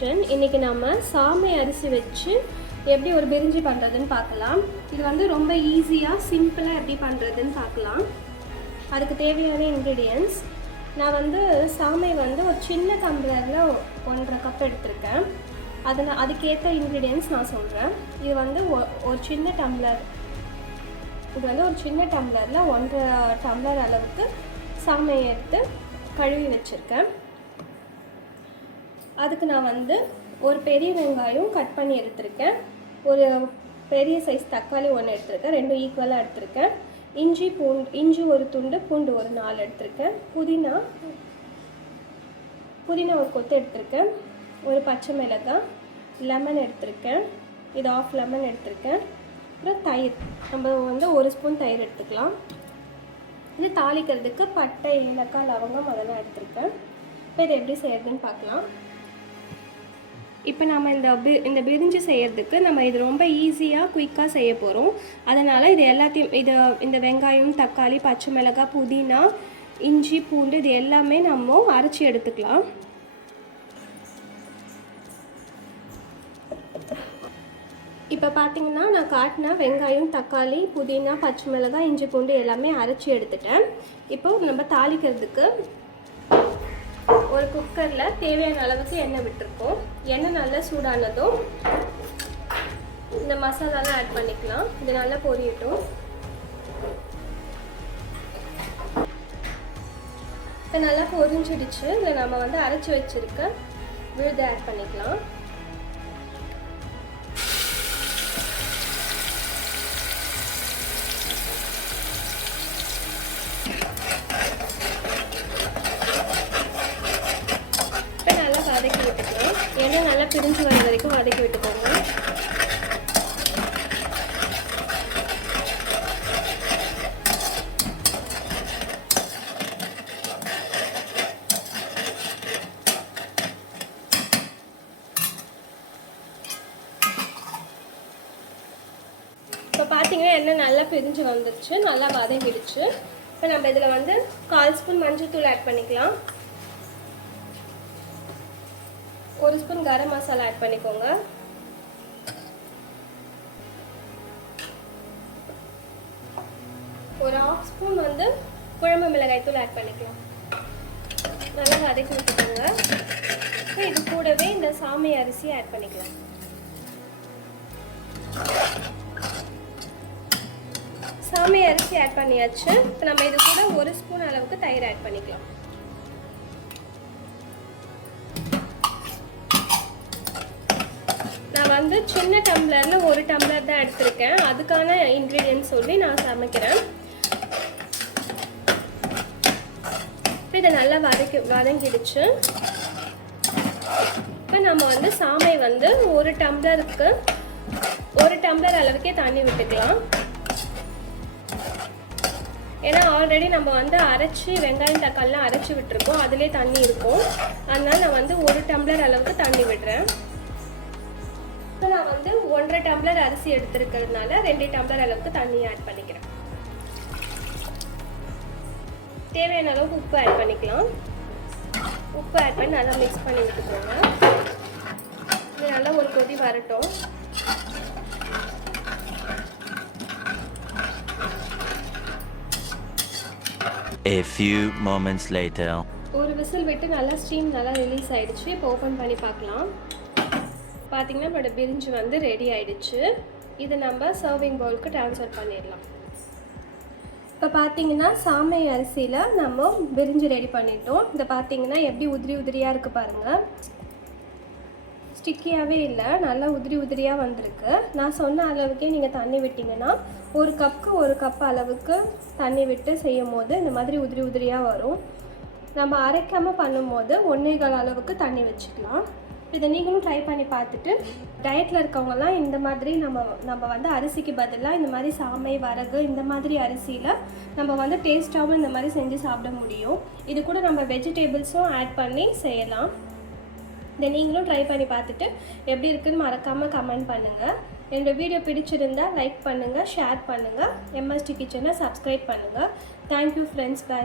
Kitchen. இன்றைக்கி நம்ம சாமை அரிசி வச்சு எப்படி ஒரு பிரிஞ்சி பண்ணுறதுன்னு பார்க்கலாம். இது வந்து ரொம்ப ஈஸியாக சிம்பிளாக எப்படி பண்ணுறதுன்னு பார்க்கலாம். அதுக்கு தேவையான இன்க்ரீடியன்ட்ஸ் நான் வந்து சாமை வந்து ஒரு சின்ன டம்ளரில் 1.5 கப் எடுத்திருக்கேன். அதுக்கேற்ற இன்க்ரீடியன்ட்ஸ் நான் சொல்கிறேன். இது வந்து ஒரு சின்ன டம்ளர், இது வந்து ஒரு சின்ன டம்ளரில் 1.5 டம்ளர் அளவுக்கு சாமையை எடுத்து கழுவி வச்சுருக்கேன். அதுக்கு நான் வந்து ஒரு பெரிய வெங்காயம் கட் பண்ணி எடுத்திருக்கேன். ஒரு பெரிய சைஸ் தக்காளி 1 எடுத்திருக்கேன், 2 ஈக்குவலாக எடுத்திருக்கேன். இஞ்சி ஒரு துண்டு, பூண்டு ஒரு 4 எடுத்திருக்கேன். புதினா ஒரு கொத்து எடுத்திருக்கேன். ஒரு பச்சை மிளகாய், லெமன் எடுத்திருக்கேன், இது 1/2 லெமன் எடுத்திருக்கேன். அப்புறம் தயிர், நம்ம வந்து 1 ஸ்பூன் தயிர் எடுத்துக்கலாம். இது தாளிக்கிறதுக்கு பட்டை, ஏலக்காய், லவங்கம் அதெல்லாம் எடுத்திருக்கேன். இப்போ இதை எப்படி செய்யறதுன்னு பார்க்கலாம். இப்போ நம்ம இந்த பிரிஞ்சி செய்யறதுக்கு நம்ம இது ரொம்ப ஈஸியாக குயிக்காக செய்ய போகிறோம். அதனால் இது எல்லாத்தையும் இந்த வெங்காயம், தக்காளி, பச்சை மிளகாய், புதினா, இஞ்சி, பூண்டு இது எல்லாமே நம்ம அரைச்சி எடுத்துக்கலாம். இப்போ பார்த்தீங்கன்னா நான் காட்டின வெங்காயம், தக்காளி, புதினா, பச்சை மிளகாய், இஞ்சி, பூண்டு எல்லாமே அரைச்சி எடுத்துட்டேன். இப்போ நம்ம தாளிக்கிறதுக்கு ஒரு குக்கரில் தேவையான அளவுக்கு எண்ணெய் விட்டுருக்கோம். எண்ணெய் நல்லா சூடானதும் இந்த மசாலாலாம் ஆட் பண்ணிக்கலாம். இது நல்லா பொரியட்டும். இப்போ நல்லா பொரிஞ்சிடுச்சு. இதில் நம்ம வந்து அரைச்சி வச்சுருக்க விழுதை ஆட் பண்ணிக்கலாம். வதக்கி விட்டுக்கலாம். எண்ணெய் நல்லா பிரிஞ்சு வர வரைக்கும் வதக்கி விட்டுக்கோங்க. இப்போ பார்த்தீங்கன்னா எண்ணெய் நல்லா பிரிஞ்சு வந்துடுச்சு, நல்லா வதங்கிடுச்சு. இப்போ நம்ம இதில் வந்து 1/4 ஸ்பூன் மஞ்சள் தூள் ஆட் பண்ணிக்கலாம். 1 ஸ்பூன் கரம் மசாலா ஆட் பண்ணிக்கோங்க. ஒரு 1/2 ஸ்பூன் வந்து குழம்பு மிளகாய் தூள் ஆட் பண்ணிக்கலாம். நல்லா வதக்கி விட்டுக்கோங்க. இது கூடவே இந்த சாமை அரிசி ஆட் பண்ணிக்கலாம். சாமை அரிசி ஆட் பண்ணியாச்சு. இப்போ நம்ம இது கூட 1 ஸ்பூன் அளவுக்கு தயிர் ஆட் பண்ணிக்கலாம். நான் வந்து சின்ன டம்ளரில் 1 டம்ளர் தான் எடுத்திருக்கேன். அதுக்கான இன்க்ரீடியன்ஸ் சொல்லி நான் சமைக்கிறேன். இதை நல்லா வதங்கிடுச்சு. இப்போ நம்ம வந்து சாமை வந்து 1 டம்ளருக்கு 1 டம்ளர் அளவுக்கே தண்ணி விட்டுக்கலாம். ஏன்னா ஆல்ரெடி நம்ம வந்து அரைச்சி வெங்காயம், தக்காளிலாம் அரைச்சி விட்டுருக்கோம், அதிலே தண்ணி இருக்கும். அதனால நான் வந்து 1 டம்ளர் அளவுக்கு தண்ணி விடுறேன். இப்போ நான் வந்து 1.5 டம்ளர் அரிசி எடுத்துருக்கிறதுனால 2 டம்ளர் அளவுக்கு தண்ணி ஆட் பண்ணிக்கிறேன். தேவையான அளவுக்கு உப்பு ஆட் பண்ணிக்கலாம். உப்பு ஆட் பண்ணி நல்லா மிக்ஸ் பண்ணி விட்டுக்கோங்க. இது நல்லா ஒரு கொதி வரட்டும். A few moments later. ஒரு விசில் விட்டு நல்லா ஸ்டீம் நல்லா ரிலீஸ் ஆயிடுச்சு. இப்போ ஓப்பன் பண்ணி பார்க்கலாம். பார்த்தீங்கன்னா நம்மளோட பிரிஞ்சி வந்து ரெடி ஆகிடுச்சு. இதை நம்ம சர்விங் பவுலுக்கு ட்ரான்ஸ்ஃபர் பண்ணிடலாம். இப்போ பார்த்தீங்கன்னா சாமை அரிசியில் நம்ம பிரிஞ்சி ரெடி பண்ணிட்டோம். இதை பார்த்தீங்கன்னா எப்படி உதிரியாக இருக்குது பாருங்கள். ஸ்டிக்கியாகவே இல்லை, நல்லா உதிரியாக வந்திருக்கு. நான் சொன்ன அளவுக்கே நீங்கள் தண்ணி விட்டிங்கன்னா 1 கப்புக்கு 1 கப் அளவுக்கு தண்ணி விட்டு செய்யும் போது இந்த மாதிரி உதிரியாக வரும். நம்ம அரைக்காமல் பண்ணும்போது 1.25 அளவுக்கு தண்ணி வச்சுக்கலாம். இதை நீங்களும் ட்ரை பண்ணி பார்த்துட்டு டயட்டில் இருக்கவங்கலாம் இந்த மாதிரி நம்ம வந்து அரிசிக்கு பதிலாக இந்த மாதிரி சாமை, வரகு இந்த மாதிரி அரிசியில் நம்ம வந்து டேஸ்ட்டாகவும் இந்த மாதிரி செஞ்சு சாப்பிட முடியும். இது கூட நம்ம வெஜிடபிள்ஸும் ஆட் பண்ணி செய்யலாம். இதை நீங்களும் ட்ரை பண்ணி பார்த்துட்டு எப்படி இருக்குதுன்னு மறக்காமல் கமெண்ட் பண்ணுங்கள். என்னோடய வீடியோ பிடிச்சிருந்தால் லைக் பண்ணுங்கள், ஷேர் பண்ணுங்கள். MST கிச்சனை சப்ஸ்கிரைப் பண்ணுங்கள். Thank you friends. பை.